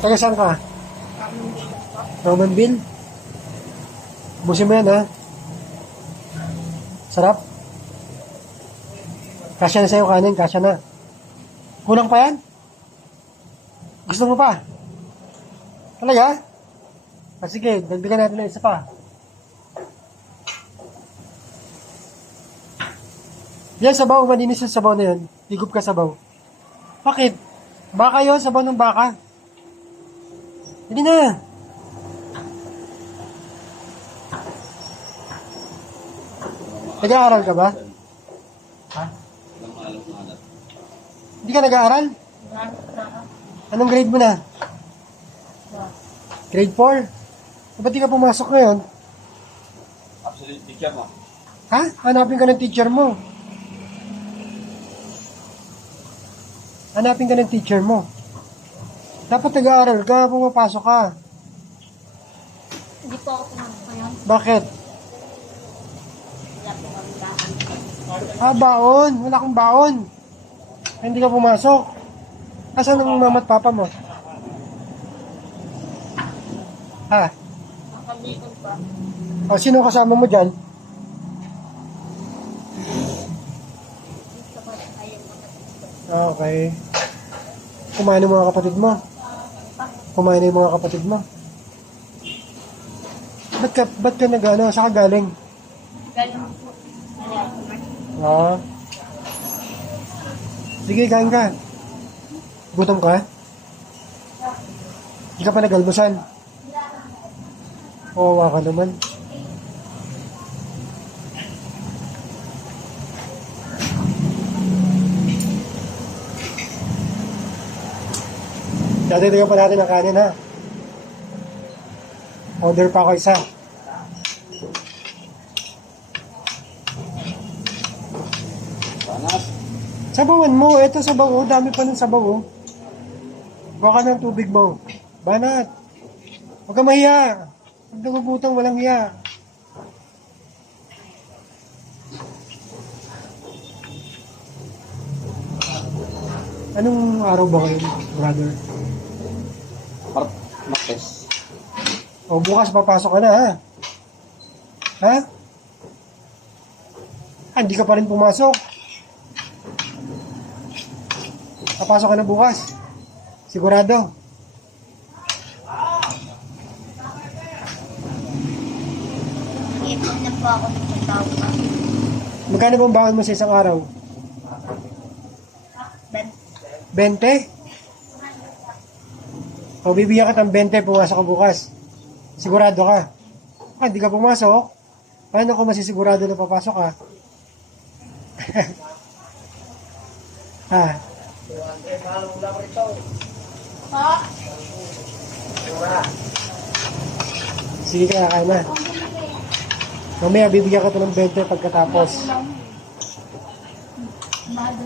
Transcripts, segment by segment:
Taga saan ka? Romanville? Busin mo yan, ha? Sarap? Kasya na sa'yo kanin, kasya na. Kulang pa yan? Gusto mo pa? Talaga? Sige, dagdagan natin na isa pa. Yan, sabaw. Malinis yung sabaw na yun. Higup ka sabaw. Bakit? Baka yun, sabaw ng baka. Hindi na. Nag-aaral ka ba? Ha? Hindi ka nag-aaral? Anong grade mo na? Grade 4? Ba't di ka pumasok ngayon? Absolute teacher mo. Ha? Hanapin ka ng teacher mo. Hanapin ka ng teacher mo. Dapat nag-aaral ka, pumapasok ka. Hindi po ako pumunta ngayon. Bakit? Wala po kami bahan. Ah, baon. Wala kang baon. Hindi ka pumasok. Asan ang mama at papa mo? Ha? Nakabikon pa. O, sino kasama mo dyan? Gusto ko ayaw mo. Okay. Kumain ng mga kapatid mo? Kumain ng mga kapatid mo? Ba't ka nag-ano? Saan ka galing? Galing po. Ah. Sige, kain ka. Gutom ka? Hindi ka pa nag-almusan? Kawawa ka naman. Dadagdagan pa natin ang kanin, ha? Order pa ako isa. Panas. Sabawan mo. Ito sabaw. Oh. Dami pa ng sabaw. Oh. Baka ng tubig mo. Banat. Huwag ka mahiya. Pag nagugutang, walang hiya. Anong araw ba ngayon, brother? Martes. O bukas papasok ka na, ha? Ha? Ah, hindi ka pa rin pumasok. Papasok ka na bukas. Sigurado. Ipon na po ako ng trabaho. Magkano bang baon mo sa isang araw? Ben, 20? O bibigyan ka ng 20, pumasok ka bukas. Sigurado ka. Ah, hindi ka pumasok. Paano ko masisigurado na papasok ka? Ha? Sige ka, kakain na. Mamaya bibigyan ka to ng 20 pagkatapos.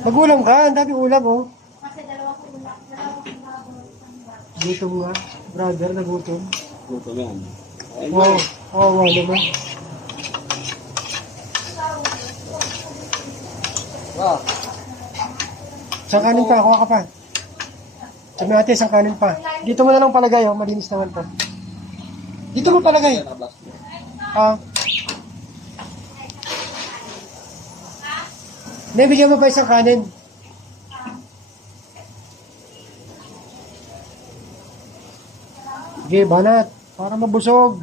Magulam ka, ang dami ulam, oh. kasi dalawang ulam. Gutom nga, brother, nagutom. Gutom yan. Wow, wow naman. Ah, Isang kanin pa, kuha ka pa. Sabi natin, isang kanin pa. Dito mo na lang palagay, oh, malinis naman to. Dito mo palagay. Ah. Nabigyan mo pa isang kanin. Sige, banat. Para mabusog.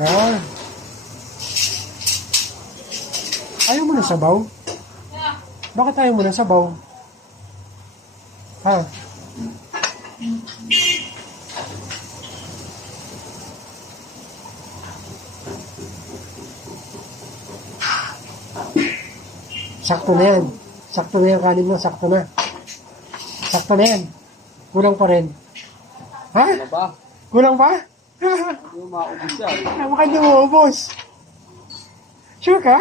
Yan. Ayaw mo ng sabaw? Bakit ayaw mo ng sabaw? Ha? Sakto na yan. Sakto na yung kanin mo. Sakto na. Sakto na yan. Kulang pa rin. Ha? ano ba? Kulang pa? Yung maubos yan. Baka hindi mo ubos. Sure ka?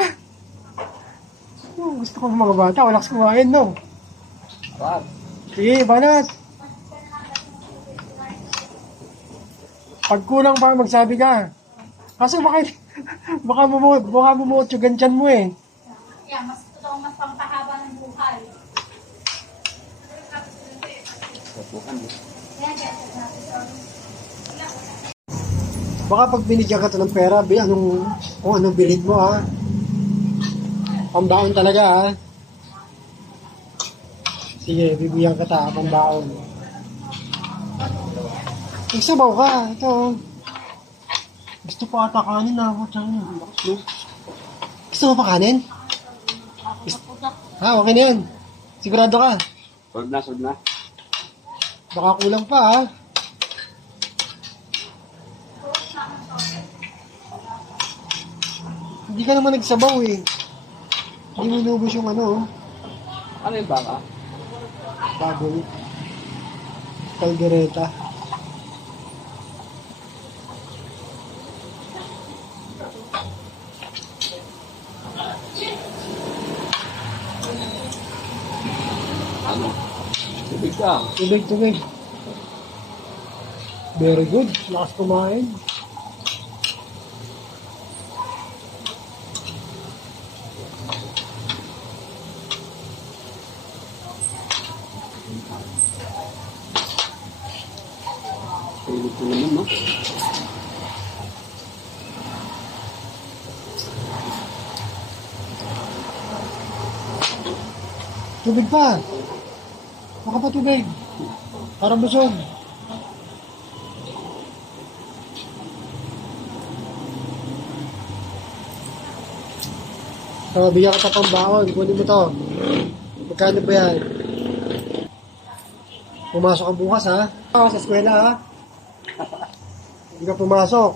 Oh, gusto ko ng mga bata. Wala kasi kumain, no? Bad. Sige, banat. Pag kulang pa, magsabi ka. Kaso baka bumuot yung ganchan mo eh. Yeah, mas totoo mas ng pampahaba ng buhay. Katukan mo. Kaya dyan sa natin. Baka pag binigyan ka to ng pera, kung anong bilhin mo ha. Pambaon talaga ha. Sige, bibigyan ka ta, pambaon. Magsabaw ka, ito. Gusto pa ata kanin na ako. Gusto mo pa kanin? Ha, okay na yan. Sigurado ka. Solve na. Baka kulang pa ha. Hindi ka naman nagsabaw eh. Hindi mo inubos yung ano. Ano yung baka? Baboy. Caldereta. Ano? Tubig ka. Tubig. Very good. Lakas kumain. Tulog ko naman, no? Tubig pa. Baka pa tubig. Parang busog. So, bigyan ka pa pang baon. Kunin mo to. Magkano ba yan? Pumasok ka bukas ha? Sa eskwela ha? Hindi ka pumasok.